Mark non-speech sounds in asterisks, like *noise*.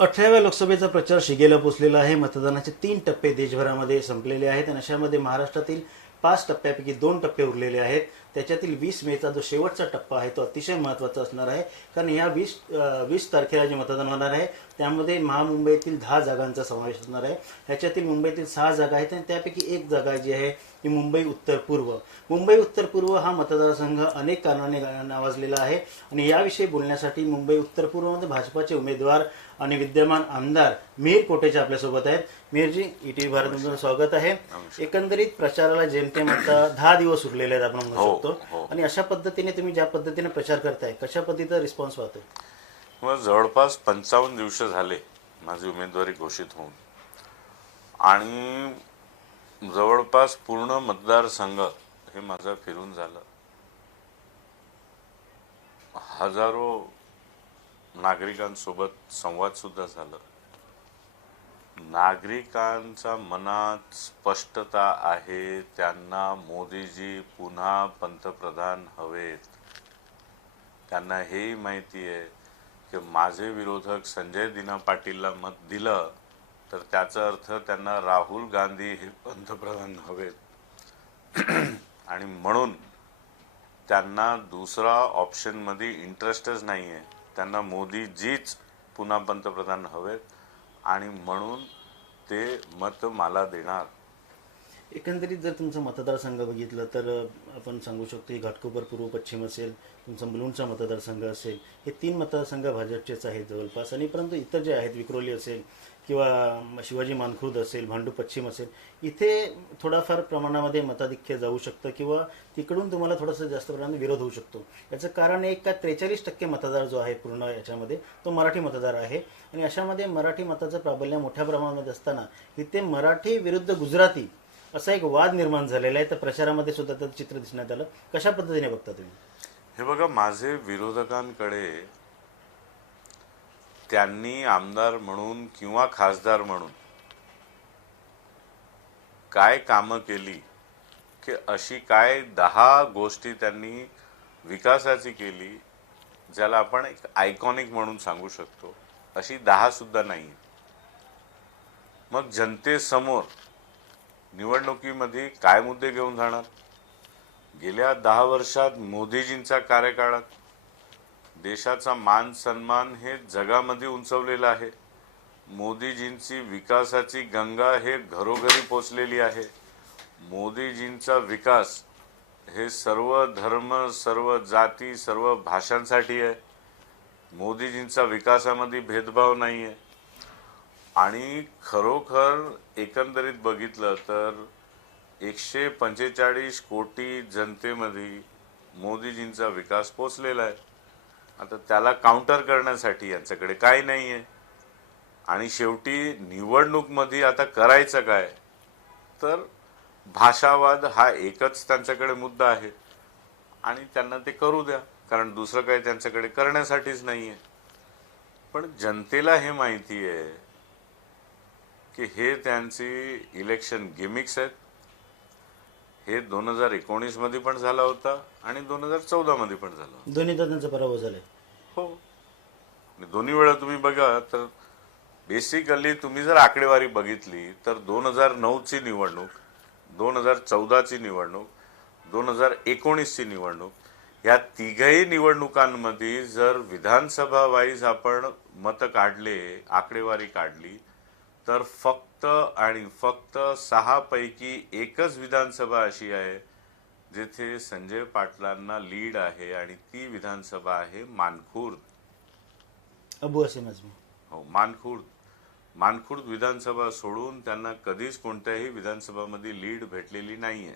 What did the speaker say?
अठराव्या लोकसभेचा प्रचार शिगेला पोचलेला आहे. मतदानाचे तीन टप्पे देशभरामध्ये संपलेले आहेत आणि अशामध्ये महाराष्ट्रातील पाच टप्प्यापैकी दोन टप्पे उरलेले आहेत. त्याच्यातील वीस मेचा जो शेवटचा टप्पा आहे तो अतिशय महत्त्वाचा असणार आहे. कारण या वीस वीस तारखेला जे मतदान होणार आहे त्यामध्ये महामुंबईतील दहा जागांचा समावेश असणार आहे. ह्याच्यातील मुंबईतील सहा जागा आहेत आणि त्यापैकी एक जागा जी आहे ती मुंबई उत्तर पूर्व. मुंबई उत्तर पूर्व हा मतदारसंघ अनेक कारणाने नावाजलेला आहे. आणि याविषयी बोलण्यासाठी मुंबई उत्तर पूर्वमध्ये भाजपाचे उमेदवार आणि विद्यमान आमदार मिहीर कोटेचे आपल्यासोबत आहेत. मिहीरजी ईटीव्ही भारत तुमचं स्वागत आहे. एकंदरीत प्रचाराला जेमतेम आता *clears throat* दहा दिवस उरलेले आहेत आपण म्हणू हो, शकतो. हो. आणि अशा पद्धतीने तुम्ही ज्या पद्धतीने प्रचार करताय कशा पद्धतीचा रिस्पॉन्स पाहतोय मग जवळपास पंचावन्न दिवस झाले माझी उमेदवारी घोषित होऊन. आणि जवळपास पूर्ण मतदारसंघ हे माझं फिरून झालं. हजारो नागरिकांसोबत संवाद सुद्धा झाला. नागरिकांचा मनात स्पष्टता आहे त्यांना मोदीजी पुन्हा पंतप्रधान हवेत. त्यांना हेही माहिती आहे की माझे विरोधक संजय दिना पाटीलला मत दिलं तर त्याचा अर्थ त्यांना राहुल गांधी हे पंतप्रधान हवेत. आणि म्हणून त्यांना दुसरा ऑप्शनमध्ये इंटरेस्टच नाही आहे त्यांना मोदीजीच पुन्हा पंतप्रधान हवेत. आणि म्हणून ते मत मला देणार. एकंदरीत जर तुमचा मतदारसंघ बघितलं तर आपण सांगू शकतो की घाटकोपर पूर्व पश्चिम असेल तुमचा मुलुंडचा मतदारसंघ असेल हे तीन मतदारसंघ भाजपचेच आहेत जवळपास. आणि परंतु इतर जे आहेत विक्रोली असेल किंवा शिवाजी मानखुर्द असेल भांडू पश्चिम असेल इथे थोडाफार प्रमाणामध्ये मताधिक्य जाऊ शकतं किंवा तिकडून तुम्हाला थोडंसं जास्त प्रमाणात विरोध होऊ शकतो. याचं कारण एक का त्रेचाळीस टक्के मतदार जो आहे पूर्ण याच्यामध्ये तो मराठी मतदार आहे. आणि अशामध्ये मराठी मताचं प्राबल्य मोठ्या प्रमाणामध्ये असताना इथे मराठी विरुद्ध गुजराती असा एक वाद निर्माण झालेला आहे. तर प्रचारामध्ये सुद्धा त्याचं चित्र दिसण्यात आलं. कशा पद्धतीने बघता तुम्ही? हे बघा माझे विरोधकांकडे त्यांनी आमदार म्हणून किंवा खासदार म्हणून काय कामं केली की अशी काय दहा गोष्टी त्यांनी विकासाची केली ज्याला आपण एक आयकॉनिक म्हणून सांगू शकतो अशी दहा सुद्धा नाही मग जनतेसमोर निवडणुकीमध्ये काय मुद्दे घेऊन जाणार? गेल्या दहा वर्षात मोदीजींच्या कार्यकाळात देशाचा मान सन्मान हे जगामध्ये उंचवलेलं आहे. मोदीजींची विकासाची गंगा हे घरोघरी पोचलेली आहे. मोदीजींचा विकास हे सर्व धर्म सर्व जाती सर्व भाषांसाठी आहे. मोदीजींचा विकासामध्ये भेदभाव नाही आहे आणि खरोखर एकंदरीत बघितलं तर एकशे पंचेचाळीस कोटी जनतेमध्ये मोदीजींचा विकास पोचलेला आहे. आता त्याला काउंटर करण्यासाठी यांच्याकडे काय नाही आहे आणि शेवटी निवडणूकमध्ये आता करायचं काय? तर भाषावाद हा एकच त्यांच्याकडे मुद्दा आहे. आणि त्यांना ते करू द्या. कारण दुसरं काही त्यांच्याकडे करण्यासाठीच नाही आहे पण जनतेला हे माहिती आहे की हे त्यांची इलेक्शन गिमिक्स आहेत. हे दोन हजार एकोणीसमध्ये पण झाला होता आणि दोन हजार चौदा मध्ये पण झाला होता. दोन्ही त्यांचा पराभव झालाय. हो. दोन्ही वेळा तुम्ही बघा तर बेसिकली तुम्ही जर आकडेवारी बघितली तर दोन हजार नऊची निवडणूक दोन हजार चौदाची निवडणूक दोन हजार एकोणीसची निवडणूक या तिघही निवडणुकांमध्ये जर विधानसभा वाईज आपण मतं काढले आकडेवारी काढली तर फक्त आणि फक्त सहा पैकी एकच विधानसभा अशी आहे जिथे संजय पाटलांना लीड आहे आणि ती विधानसभा आहे मानखुर्द. अबू आझमी हो मानखुर्द. मानखुर्द विधानसभा सोडून त्यांना कधीच कोणत्याही विधानसभामध्ये लीड भेटलेली नाहीये.